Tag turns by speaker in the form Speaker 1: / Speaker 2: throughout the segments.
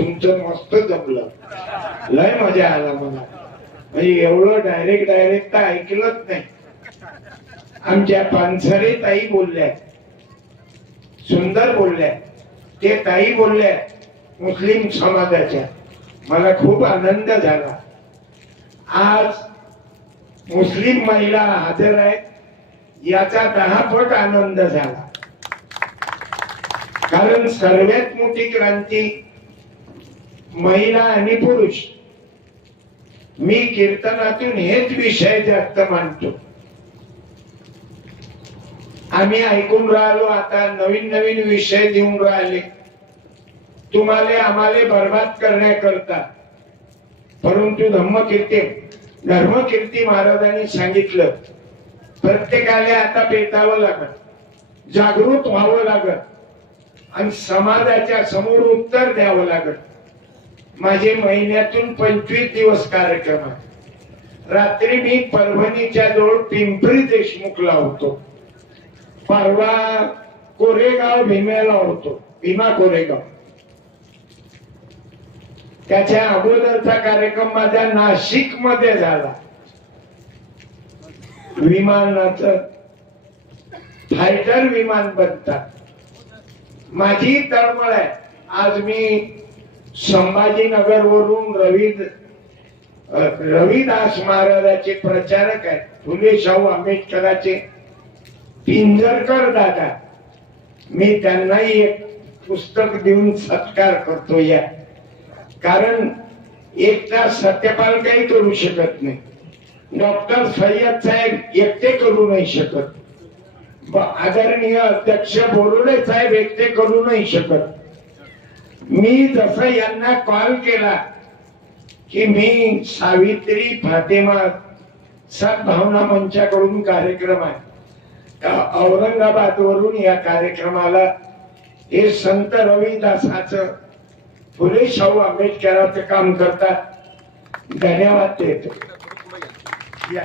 Speaker 1: तुमचं मस्त जमलं. लय मजा आला मला. म्हणजे एवढं डायरेक्ट डायरेक्ट तर ऐकलंच नाही. आमच्या पानसरे ताई बोलल्या सुंदर बोलल्या ते ताई बोलल्या मुस्लिम समाजाच्या. मला खूप आनंद झाला. आज मुस्लिम महिला हजर आहेत याचा दहा पट आनंद झाला. कारण सर्वात मोठी क्रांती महिला आणि पुरुष. मी कीर्तनातून हेच विषय जास्त मांडतो आम्ही ऐकून राहिलो आता नवीन नवीन विषय देऊन राहिले. तुम्हाला आम्हाला बर्बाद करण्याकरता. परंतु धम्मकीर्ती धर्मकीर्ती महाराजांनी सांगितलं प्रत्येकाला आता पेटावं लागत जागृत व्हावं लागत आणि समाजाच्या समोर उत्तर द्यावं लागत माझे महिन्यातून पंचवीस दिवस कार्यक्रम आहे रात्री मी परभणीच्या जवळ पिंपरी देशमुखला होतो परवा कोरेगाव भीमेला होतो. भीमा कोरेगाव. त्याच्या अगोदरचा कार्यक्रम माझा नाशिकमध्ये झाला. विमानाचं फायटर विमान बनतात. माझी तळमळ आहे. आज मी संभाजीनगर वरून रवी रविदास महाराजाचे प्रचारक आहेत. फुले शाहू आंबेडकराचे पिंजरकर दादा. मी त्यांनाही एक पुस्तक देऊन सत्कार करतो या. कारण एकटा सत्यपाल काही करू शकत नाही. डॉक्टर सय्यद साहेब एकटे करू नाही शकत. आदरणीय अध्यक्ष बोरुडे साहेब एकटे करू नाही शकत. मी जसं यांना कॉल केला की मी सावित्री फातेमा सद्भावना मंचाकडून कार्यक्रम आहे. औरंगाबाद वरून या कार्यक्रमाला हे संत रविदासाचं फुले शाहू आंबेडकरांचं काम करतात. धन्यवाद देतो. या,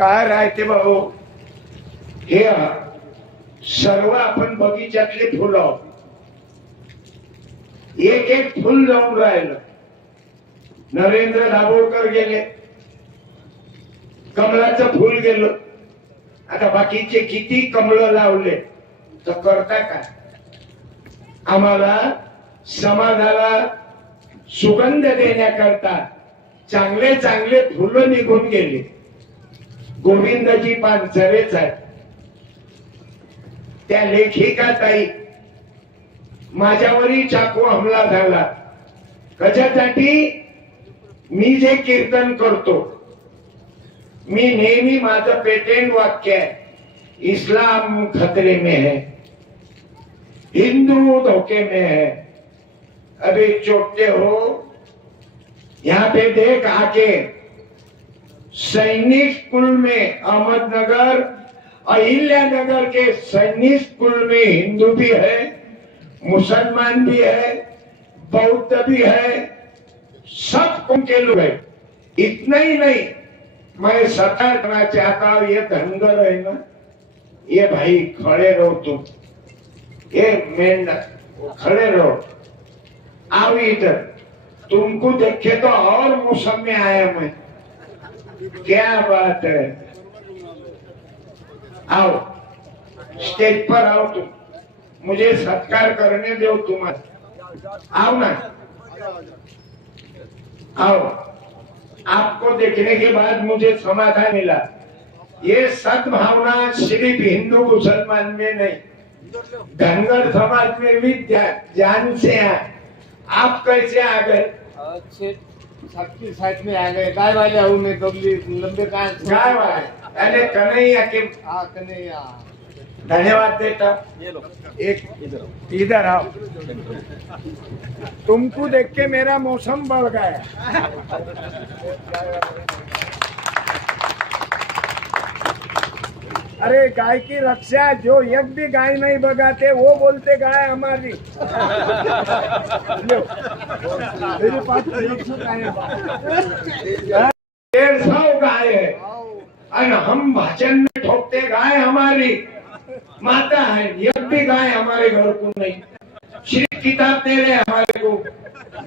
Speaker 1: काय राहते भाऊ? हे सर्व आपण बगीच्यातले फुलं आहोत. एक एक फुल लावून राहिलं. नरेंद्र दाभोळकर गेले. कमळाचं फुल गेलं. आता बाकीचे किती कमळ लावले? तर करता काय? आम्हाला समाजाला सुगंध देण्याकरता चांगले चांगले फुलं निघून गेले. गोविंदजी पानसरेच आहेत. त्या लेखिका ताई माझ्यावरही चाकू हमला झाला. कशासाठी? मी जे कीर्तन करतो मी नेहमी माझं पेटेंट वाक्य आहे इस्लाम खतरे में है हिंदू धोखे में है. अभी चोटते हो यहाँ पे देख आके सैनिक स्कूल में अहमदनगर अहिल्या नगर के सैनिक स्कूल में हिंदू भी है, मुसलमान भी है, बौद्ध भी है, सब उनके लोग है। इतना ही नहीं, मैं सता करना चाहता हूँ, ये धनगर है ना। ये भाई खड़े रहो तुम। ये मेंढा खड़े रहो। आओ इधर। तुमको देखे तो और मौसम में आया मैं। क्या बात है? आओ स्टेज पर आओ तुम। मुझे सत्कार करने दो तुम्हारा। आओ ना। आओ। आपको देखने के बाद मुझे समाधान मिला। ये सद्भावना सिर्फ हिंदू मुसलमान में नहीं धनगर समाज में भी जान से है। आप कैसे आ गए?
Speaker 2: अच्छे। सबकी साइड में आ गए। गाय वाले हूँ मैं दबली लंबे गाय
Speaker 1: गाय वाले पहले कन्हैया के
Speaker 2: हाँ कन्हैया।
Speaker 1: धन्यवाद देता
Speaker 2: ये लो।
Speaker 1: एक इधर आओ। तुमको देख के मेरा मौसम बढ़ गया। अरे गाय की रक्षा जो भी गाय नहीं बगाते, वो बोलते गाय हमारी। मेरे पास गाय डेढ़ सौ गाय है। और हम भाषण में ठोकते गाय हमारी। माता है एक भी गाय हमारे घर को नहीं। सिर्फ़ किताब दे रहे हमारे को।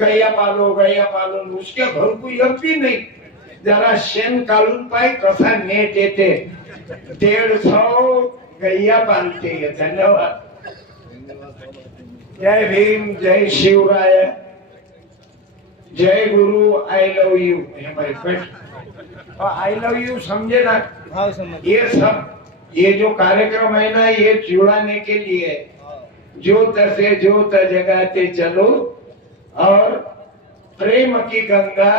Speaker 1: गैया पालो गैया पालो, उसके घर को एक भी नहीं। जरा शेण काढून पाय कसा नेट येते. डेढ़ सौ गैया पालते है धन्यवाद. जय भीम जय शिवराय. जय गुरु I love you I love you समझे ना?
Speaker 2: हाँ समझ.
Speaker 1: ये सब ये जो कार्यक्रम है ना ये जुड़ाने के लिए. है। जोत से जोत जगाते चलो. और प्रेम की गंगा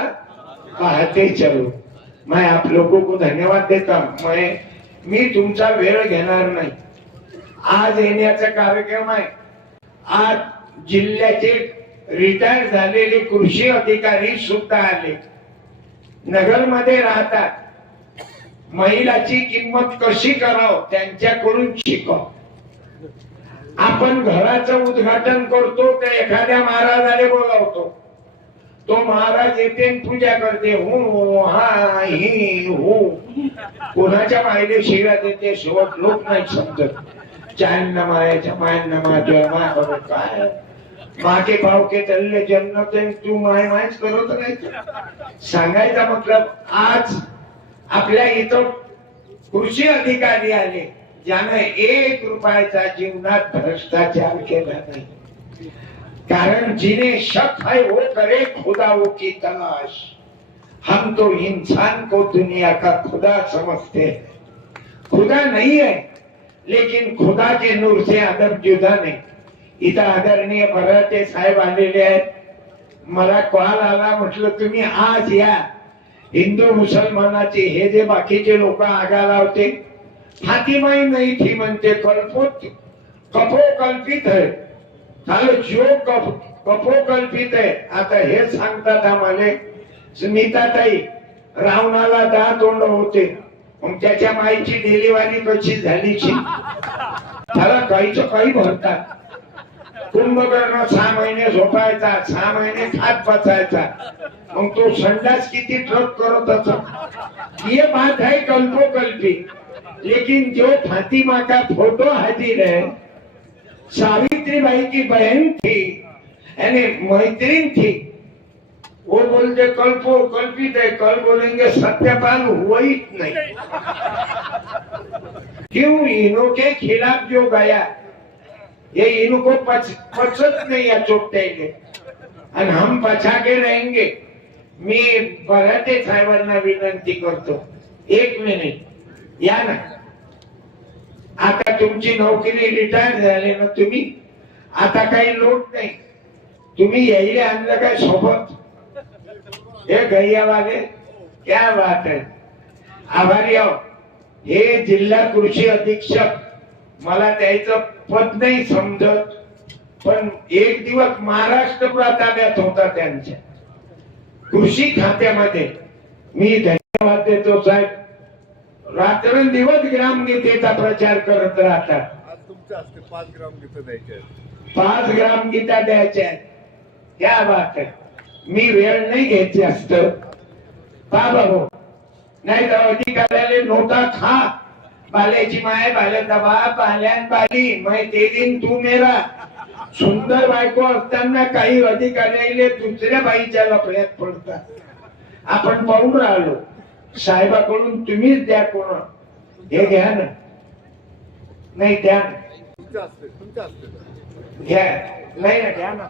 Speaker 1: पाहते चलो. मैं आप लोगों को धन्यवाद देता हूं. मैं मी तुमचा वेळ घेणार नाही. आज येण्याचा कार्यक्रम आहे. आज जिल्ह्याचे रिटायर झालेले कृषी अधिकारी सुद्धा आले. नगरमध्ये राहतात. महिलाची किंमत कशी करावं त्यांच्याकडून शिकव. आपण घराचं उद्घाटन करतो तर एखाद्या महाराजाने बोलावतो. तो महाराज येते पूजा करते. हो हा ही. हो कोणाच्या मायले शिव्या देते शेवट लोक नाही समजत. चान मायाच्या मायन नमा जय माय काय? माके भाव के चालले जन्म तू माय मायच करत नाही सांगायचा मतलब आज आपल्या इथं कृषी अधिकारी आले ज्यानं एक रुपयाचा जीवनात भ्रष्टाचार केला नाही. कारण जिन्हें शक है वो करे खुदाओं की तलाश। हम तो इंसान को दुनिया का खुदा समझते हैं। खुदा नहीं है लेकिन खुदा के नूर से अदब जुदा नहीं। इथं आदरणीय भराटे साहेब आलेले आहेत मला कॉल आला म्हटलं तुम्ही आज या. हिंदू मुसलमानाचे हे जे बाकीचे लोक आगा लावते हातीमाई नाही थी म्हणते कल्पोत कपोकल्पित है. चालू जो कप कपोकल्पित आहे. आता हे सांगतात आम्हाला स्मिताताई रावणाला दहा तोंड होते. मग त्याच्या माईची डिलिव्हरी कशी झालीची? त्याला काहीच काही भरतात कुंभकर्ण सहा महिने झोपायचा सहा महिने खात बसायचा. मग तो संडास किती ट्रक करत हे ये बात है कल्पोकल्पी. लेकिन जो फातिमा का फोटो हाजिर है सावित्रीबाई की बहन थी. यानी मैत्रीन थी. वो बोलते कल्पो कल्पित है कल बोलेंगे सत्यपाल हुआ ही नहीं. क्यों? इन्हों के खिलाफ जो गया ये इनको पच, पचत नहीं है चोटेंगे आणि हम पछा के रहेंगे। मी बराटे साहेबांना विनंती करतो. एक मिनिट या ना. आता तुमची नोकरी रिटायर झाली ना तुम्ही? आता काही लोट नाही. तुम्ही यायले आणलं काय सोबत? हे गैयावाले क्या बात आहे. आभारी आहो. हे जिल्हा कृषी अधीक्षक मला त्याचं पद नाही समजत पण एक दिवस महाराष्ट्र ताब्यात होता त्यांच्या. कृषी खात्यामध्ये मी धन्यवाद देतो साहेब. रात्रंदिवस ग्रामगीतेचा प्रचार करत राहतात.
Speaker 2: आज तुमच्या हस्ते पाच ग्राम गीत द्यायचे आहेत.
Speaker 1: पाच ग्राम गीता द्यायच्या आहेत. क्या बात आहे मी वेळ नाही घेत जास्त पा बघू नाही तर अधिकाऱ्याला नोटा खा. बाल्याची माय बाल्याचा बाप बाल्यान बाली. मै ते दिन तू मेरा. सुंदर बायको असताना काही अधिकाऱ्याले दुसऱ्या बाईच्या लफड्यात पडतात. आपण पाहून राहिलो. साहेबाकडून तुम्हीच द्या कोण. हे घ्या ना. नाही द्या घ्या. नाही ना घ्या ना.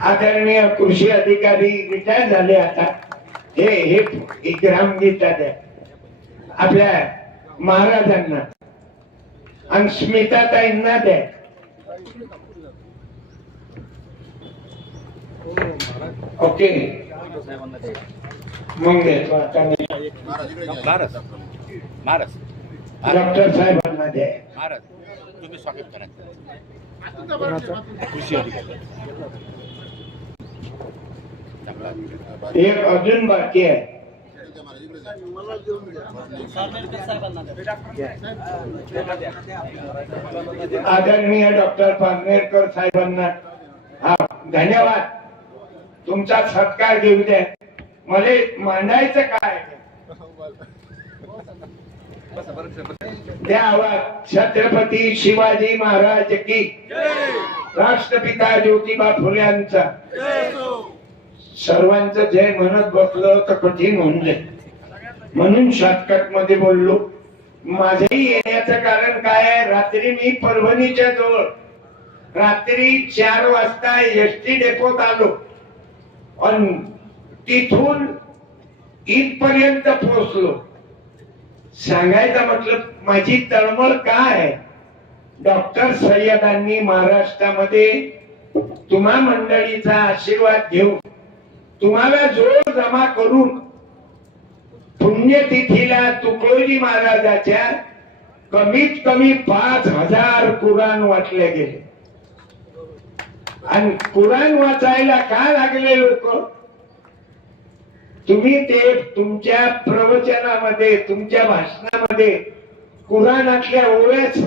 Speaker 1: आदरणीय कृषी अधिकारी रिटायर झाले आता. हे हे हे ग्रामगीता द्या. आपल्या महाराजांना. आणि स्मिताताईंना द्या. ओके. मग
Speaker 3: महाराज महाराज.
Speaker 1: डॉक्टर साहेबांना द्या
Speaker 3: महाराज तुम्ही स्वागत करा. कृषी अधिकारी.
Speaker 1: एक अजून बाकी आहे. आदरणीय डॉक्टर पारनेरकर साहेबांना हा धन्यवाद. तुमचा सत्कार घेऊ द्या. मला मांडायचं काय? द्या आवाज छत्रपती शिवाजी महाराज की. राष्ट्रपिता ज्योतिबा फुल्यांचा सर्वांच जय म्हणत बसलं तर कठीण होऊन जाईल. म्हणून शॉर्टकटमध्ये बोललो. माझंही येण्याचं कारण काय आहे? रात्री मी परभणीच्या जवळ. रात्री चार वाजता एस टी डेपोत आलो. आणि तिथून इथपर्यंत पोहोचलो. सांगायचं मतलब माझी तळमळ काय? आहे डॉक्टर सय्यदांनी महाराष्ट्रामध्ये तुम्हा मंडळीचा आशीर्वाद घेऊन तुम्हाला जोर जमा करून पुण्यतिथीला तुकडोजी महाराजाच्या कमीत कमी पाच हजार कुराण वाटले गेले. आणि कुराण वाचायला का लागले लोक? तुम्ही ते तुमच्या प्रवचनामध्ये तुमच्या भाषणामध्ये कुराणातल्या ओळ्याच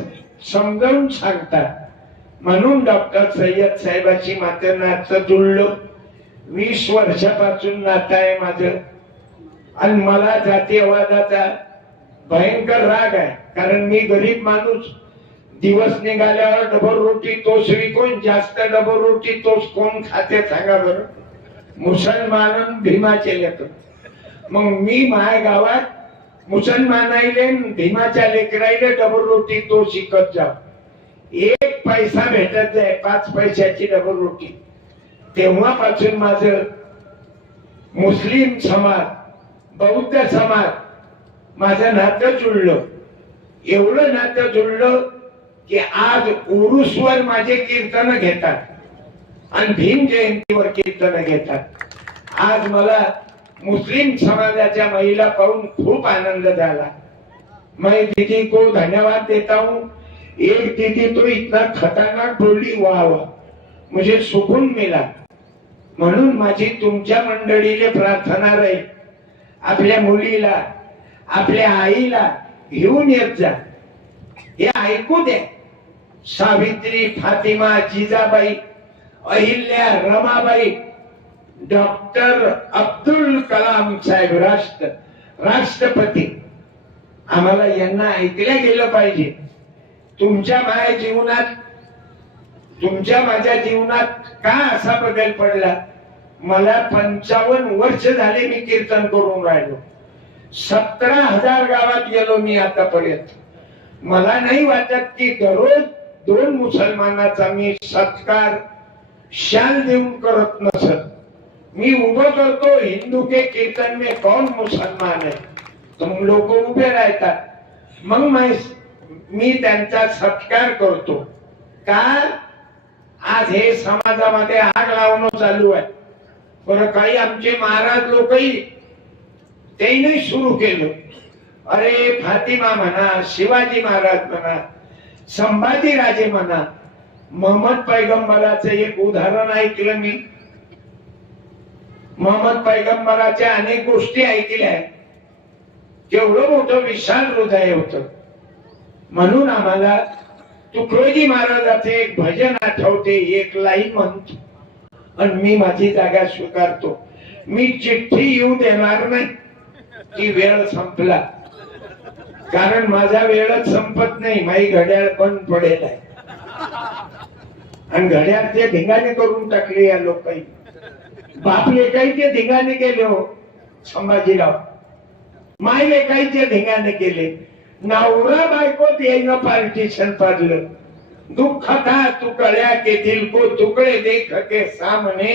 Speaker 1: समजावून सांगतात. म्हणून डॉक्टर सय्यद साहेबाची मात्र नातं जुळलो वीस वर्षापासून नातं आहे माझं. आणि मला जातीयवादाचा भयंकर राग आहे कारण मी गरीब माणूस. दिवस निघाल्यावर डबल रोटी तोच विकून जास्त डबल रोटी तोच कोण खाते सांगा बरं? मुसलमान भीमाचे लेकर मग मी माझ्या गावात मुसलमानाईले भीमाच्या लेकराईले डबल रोटी तो शिकत जाव एक पैसा भेटत जाय पाच पैशाची डबल रोटी. तेव्हापासून माझं मुस्लिम समाज बौद्ध समाज माझं नातं जुळलं. एवढं नातं जुळलं की आज उरुसवर माझे कीर्तन घेतात. आणि भीम जयंतीवर कीर्तन घेतात. आज मला मुस्लिम समाजाच्या महिला पाहून खूप आनंद झाला. मैं दीदी को धन्यवाद देता हूँ. एक दीदी तो इतना खतरनाक बोली वाह वाह मुझे सुकून मिला. म्हणून माझी तुमच्या मंडळीला प्रार्थना राहील आपल्या मुलीला आपल्या आईला घेऊन येत जा. हे ऐकू द्या. सावित्री फातिमा जिजाबाई अहिल्या रमाबाई डॉक्टर अब्दुल कलाम साहेब राष्ट्र राष्ट्रपती. आम्हाला यांना ऐकलं गेलं पाहिजे. तुमच्या माझ्या जीवनात तुमच्या माझ्या जीवनात का असा बदल पडला? मला पंचावन्न वर्ष झाले मी कीर्तन करून राहिलो. सतरा हजार गावात गेलो मी आतापर्यंत. मला नाही वाटत की दररोज दोन मुसलमानाचा मी सत्कार शाल देऊन करत नसत. मी उभं करतो हिंदू के कीर्तन में कौन मुसलमान है? तुम लोक उभे राहतात. मग मी त्यांचा सत्कार करतो. का? आज हे समाजामध्ये आग लावणं चालू आहे. बरं काही आमचे महाराज लोकही त्यांनी सुरू केलं. अरे फातिमा म्हणा शिवाजी महाराज म्हणा संभाजी राजे म्हणा मोहम्मद पैगंबराचं एक उदाहरण ऐकलं मी. मोहम्मद पैगंबराच्या अनेक गोष्टी ऐकल्या केवढं मोठं विशाल हृदय होत. म्हणून आम्हाला तुकडोजी महाराजाचे एक भजन आठवते एक लाईन म्हणतो. आणि मी माझी जागा स्वीकारतो. मी चिठ्ठी येऊ देणार नाही. की वेळ संपला. कारण माझा वेळच संपत नाही माझी घड्याळ पण पडेल आहे. आणि घड्याळ ते धिंगाणे करून टाकले या लोकांनी. बापले काही ते धिंगाणे केले हो संभाजीराव. माय काही ते धिंगाणे केले. नवरा बायकोत येईन पार्टीशन पाडलं. दुःख था तुकड्या के दिल को तुकडे देख के सामने.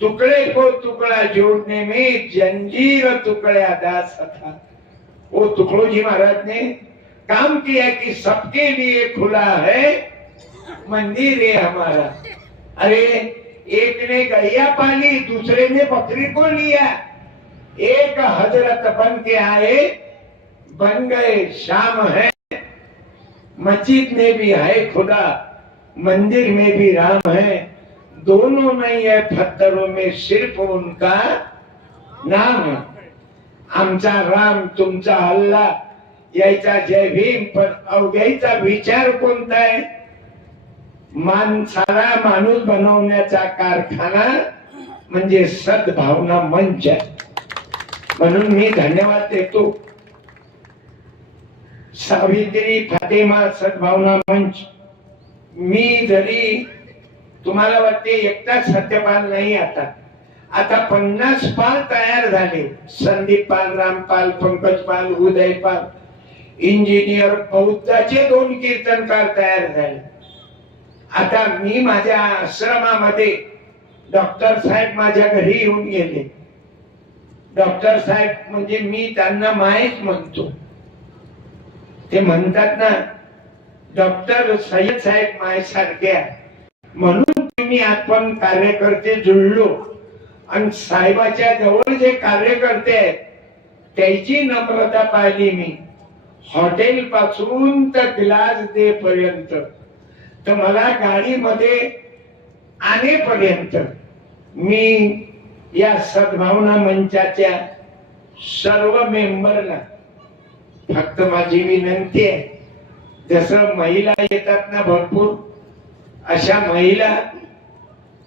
Speaker 1: तुकडे को तुकडा जोडणे में जंजीर तुकड्या दास था वो टुकड़ो जी महाराज ने काम किया कि सबके लिए खुला है मंदिर है हमारा। अरे, एक ने गैया पाली, दूसरे ने बकरी को लिया। एक हज़रत बन के आए, बन गए, शाम है। मस्जिद में भी है खुदा, मंदिर में भी राम है। दोनों नहीं है, पत्थरों में सिर्फ़ उनका नाम है। आमचा राम तुमचा हल्ला. यायचा जय भीम पण अवघ्याचा विचार कोणता आहे? माणसाला माणूस बनवण्याचा कारखाना म्हणजे सद्भावना मंच आहे. म्हणून मी धन्यवाद देतो. सावित्री फातेमा सद्भावना मंच. मी जरी तुम्हाला वाटते एकटाच सत्यपाल नाही आता. आता पन्नास पाल तयार झाले. संदीप पाल रामपाल पंकज पाल उदय पाल इंजिनियर बौद्धाचे दोन कीर्तनकार तयार झाले. आता मी माझ्या आश्रमामध्ये डॉक्टर साहेब माझ्या घरी येऊन गेले. डॉक्टर साहेब म्हणजे मी त्यांना माहीत म्हणतो. ते म्हणतात ना डॉक्टर सय्यद साहेब माझ्यासारख्या म्हणून तुम्ही आपण कार्यकर्ते जुळलो. आणि साहेबाच्या जवळ जे कार्यकर्ते आहेत त्याची नम्रता पाहिली मी. हॉटेल पासून तर ग्लास दे पर्यंत. तर मला गाडीमध्ये आणेपर्यंत मी या सद्भावना मंचाच्या सर्व मेंबरला फक्त माझी विनंती आहे. जसं महिला येतात ना भरपूर अशा महिला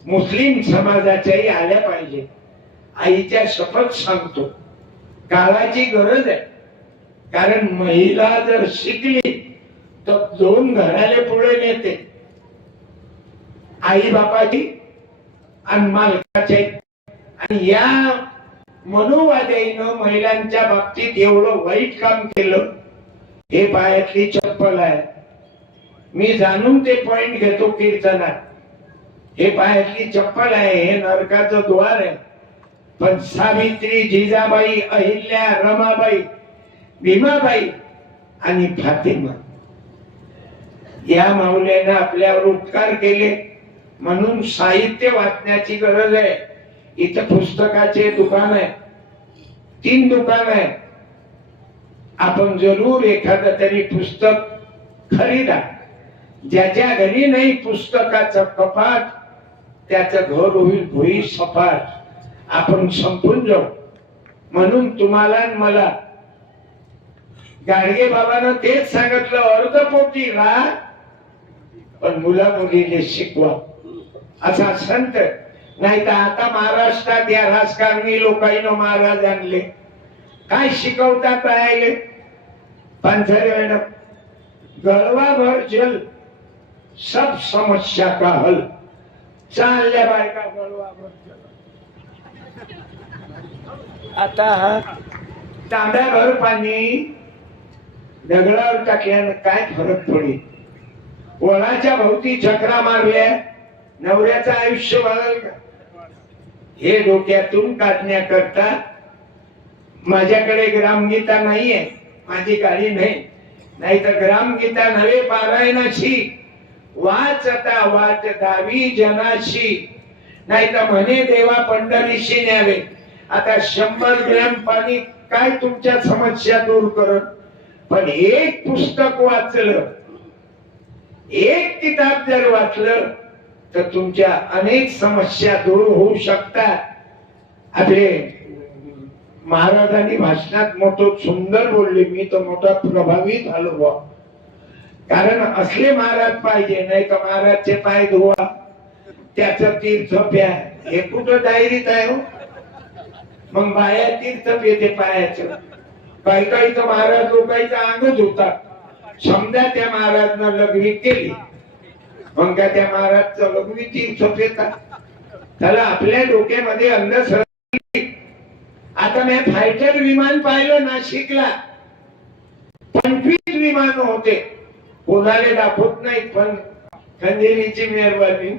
Speaker 1: मुस्लिम समाजाच्याही आल्या पाहिजे. आईच्या शपथ सांगतो. काळाची गरज आहे. कारण महिला जर शिकली तर दोन घराले पुढे नेते. आई बापाची आणि मालकाचे. आणि या मनोवाद्यानं महिलांच्या बाबतीत एवढं वाईट काम केलं हे पायातली चप्पल आहे. मी जाणून ते पॉइंट घेतो कीर्तनात. हे पायातली चप्पल आहे हे नरकाचं द्वार आहे. पण सावित्री जिजाबाई अहिल्या रमाबाई भीमाबाई आणि फातिमा. या माऊल्यानं आपल्यावर उपकार केले. म्हणून साहित्य वाचण्याची गरज आहे. इथं पुस्तकाचे दुकान आहे. तीन दुकान आहे. आपण जरूर एखाद तरी पुस्तक खरीदा. ज्याच्या घरी नाही पुस्तकाचं कपाट त्याचं घर होईल भुई सपाट आपण संपून जाऊ. म्हणून तुम्हाला मला गाडगे बाबानं तेच सांगितलं अर्धपोटी राहा पण मुला मुलीने शिकवा. असा संत. नाही तर आता महाराष्ट्रात या राजकारणी लोकांना महाराज आणले. काय शिकवतात राहिले? पांझरे मॅडम गळवाभर जल सब समस्या का हल? चालल्या बायका गळवा आता तांब्या आता पाणी दगडावर टाकल्यानं काय फरक पडेल? वळाच्या भोवती चक्रा मारल्या? नवऱ्याचं आयुष्य वाढल का? हे डोक्यातून काढण्याकरता माझ्याकडे ग्रामगीता नाहीये माझी गाडी नाही. नाहीतर ग्रामगीता नव्हे पारायणाशी. वाचता वाचतावी जनाशी. नाही तर म्हणे देवा पंढरीशी न्यावे. आता शंभर ग्रॅम पाणी काय तुमच्या समस्या दूर करत? पण एक पुस्तक वाचलं. एक किताब जर वाचलं तर तुमच्या अनेक समस्या दूर होऊ शकतात. आपले महाराजांनी भाषणात मोठं सुंदर बोलले. मी तर मोठा प्रभावित झालो बा कारण असले महाराज पाहिजे नाही तर महाराजचे पाय धुवा. त्याच तीर्थ प्या हे कुठं डायरीत आहे हो? मग बाया तीर्थ पिते पायाचं. काही काही तर महाराज लोकांचा अंगच होता समजा त्या महाराजनं लग्नी केली मग का त्या महाराजचं लग्नी तीर्थ पेतात त्याला आपल्या डोक्यामध्ये अंधश्रद्धा आता मी फायटर विमान पाहिलं नाशिकला. पंचवीस विमान होते. कोणाला दाखवत नाही पण खंदेरीची मेहरबानी.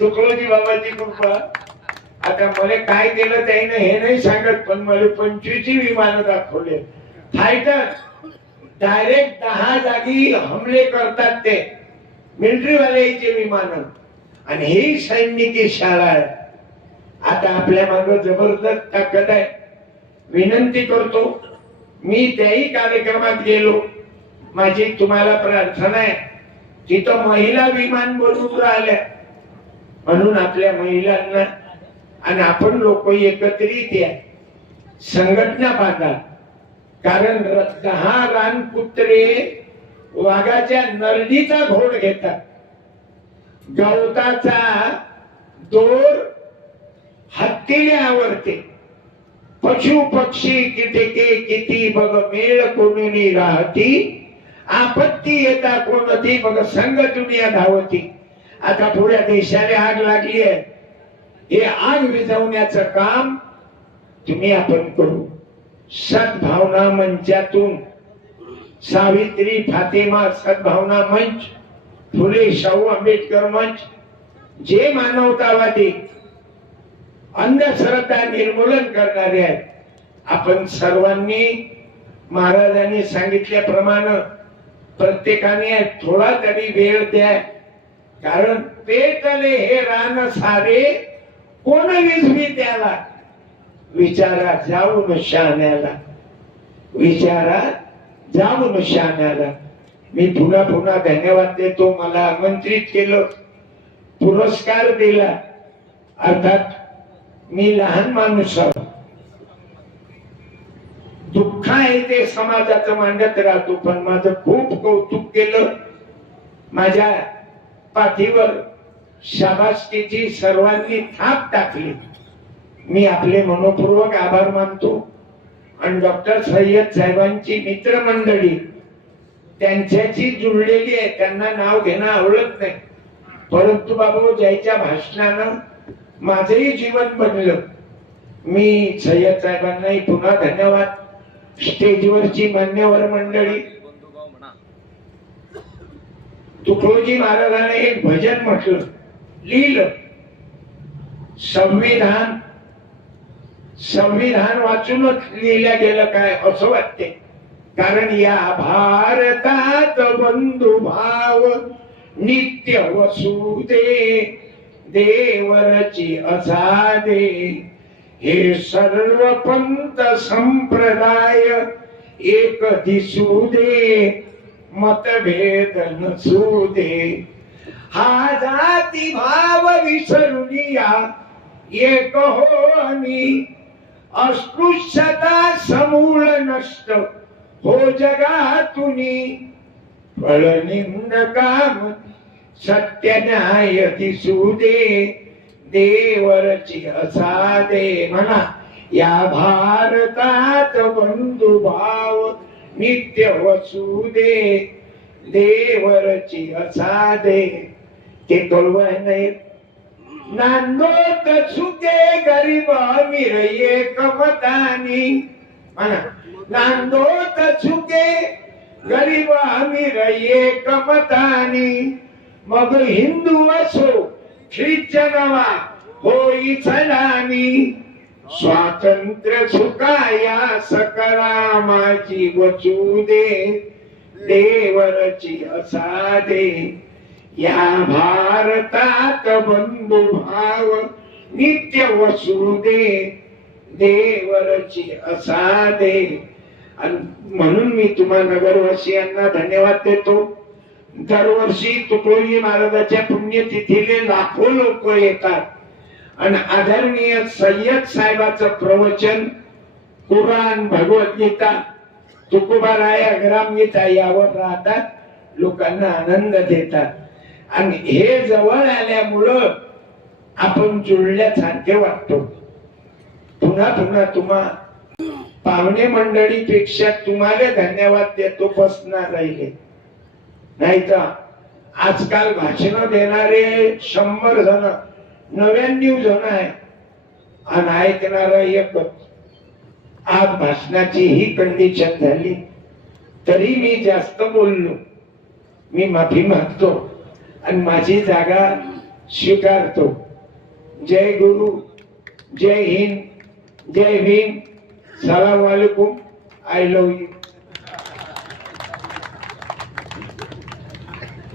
Speaker 1: तुकडोजी बाबाची कृपा. आता मला काय केलं त्याने हे नाही सांगत पण मला पंचवीस विमान दाखवले. फायटर डायरेक्ट दहा जागी हमले करतात ते. मिलिटरीवाल्याचे विमान. आणि ही सैनिकी शाळा आहे. आता आपल्या माग जबरदस्त ताकद आहे. विनंती करतो मी त्याही कार्यक्रमात गेलो. माझी तुम्हाला प्रार्थना आहे तिथं महिला विमान बनवून राहिल्या म्हणून आपल्या महिलांना आणि आपण लोक एकत्रित या. संघटना बांधा. कारण दहा रानपुत्रे वाघाच्या नरडीचा घोड घेतात. गवताचा दोर हत्तीने आवडते पशु पक्षी किटके किती बघ मेळ कोणी राहती? आपत्ती येता कोणती मग संघ दुनिया धावती. आता पुऱ्या देशाला आग लागली आहे. हे आग विझवण्याचं काम तुम्ही आपण करू. सद्भावना मंचातून सावित्री फातिमा सद्भावना मंच फुले शाहू आंबेडकर मंच जे मानवतावादी अंधश्रद्धा निर्मूलन करणारे आहेत. आपण सर्वांनी महाराजांनी सांगितल्याप्रमाणे प्रत्येकाने थोडा तरी वेळ द्या. कारण पेटले हे रान सारे कोण विजवी त्याला विचारा जाऊन शाण्याला. विचारा जाऊन शाण्याला. मी पुन्हा पुन्हा धन्यवाद देतो. मला आमंत्रित केलं. पुरस्कार दिला. अर्थात मी लहान माणूस आहोत दुःख आहे ते समाजाचं मांडत राहतो पण माझं खूप कौतुक केलं. माझ्या पाठीवर शाबासकीची सर्वांनी थाप टाकली. मी आपले मनोपूर्वक आभार मानतो. आणि डॉक्टर सय्यद साहेबांची मित्रमंडळी त्यांच्याशी जुळलेली आहे. त्यांना नाव घेणं आवडत नाही. परंतु बाबू ज्याच्या भाषणानं माझंही जीवन बनलं. मी सय्यद साहेबांनाही पुन्हा धन्यवाद स्टेजवरची मान्यवर मंडळी. तुकडोजी महाराजाने एक भजन म्हटलं. लिहिलं. संविधान संविधान वाचूनच लिहिलं गेलं काय असं वाटते कारण या भारतात बंधुभाव नित्य वसुदे देवरची असादे. हे सर्व पंत संप्रदाय एक दिसू दे मतभेद नसू दे. हा जाती भाव विसरून या एक हो आणि अस्पृश्यता समूळ नष्ट हो जगातुनी. फळ निंद काम सत्य न्याय दिसू दे. देवरची असा दे म्हणा. या भारतात बंधुभाव नित्य वसू दे. देवरची असा दे. ते तोलवाय नाही. नांदोत सुके गरीब अमीर एक मतानी म्हणा. नांदोत सुके गरीब अमीर एक मतानी मग हिंदू असो ख्रिश्चन वा होई चलानी स्वातंत्र्य सुखाया सकला माझी वचू दे देवरची असा दे या भारतात बंधुभाव नित्य वसू दे देवरची असा दे आणि म्हणून मी तुम्हा नगरवासियांना धन्यवाद देतो. दरवर्षी तुकडोजी महाराजाच्या पुण्यतिथीले लाखो लोक येतात. आणि आदरणीय सय्यद साहेबाचं प्रवचन कुराण भगवद्गीता तुकोबाराय गीता यावर राहतात लोकांना आनंद देतात. आणि हे जवळ आल्यामुळं आपण जुळल्यासारखे वाटतो. पुन्हा पुन्हा तुम्हा पाहुणे मंडळीपेक्षा तुम्हाला धन्यवाद देतो बसणार राहिले. नाही तर आजकाल भाषण देणारे शंभर जण नव्याण्णव जण आहे आणि ऐकणार एक आज भाषणाची ही कंडिशन झाली. तरी मी जास्त बोललो. मी माफी मागतो. आणि माझी जागा स्वीकारतो. जय गुरु जय हिंद जय भीम. सलाम वालेकुम. आय लव यू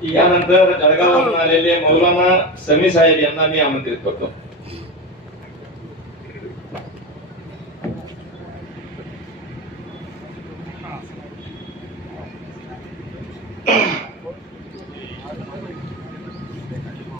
Speaker 4: यानंतर जळगाववरून आलेले मौलाना समी साहेब यांना मी आमंत्रित करतो.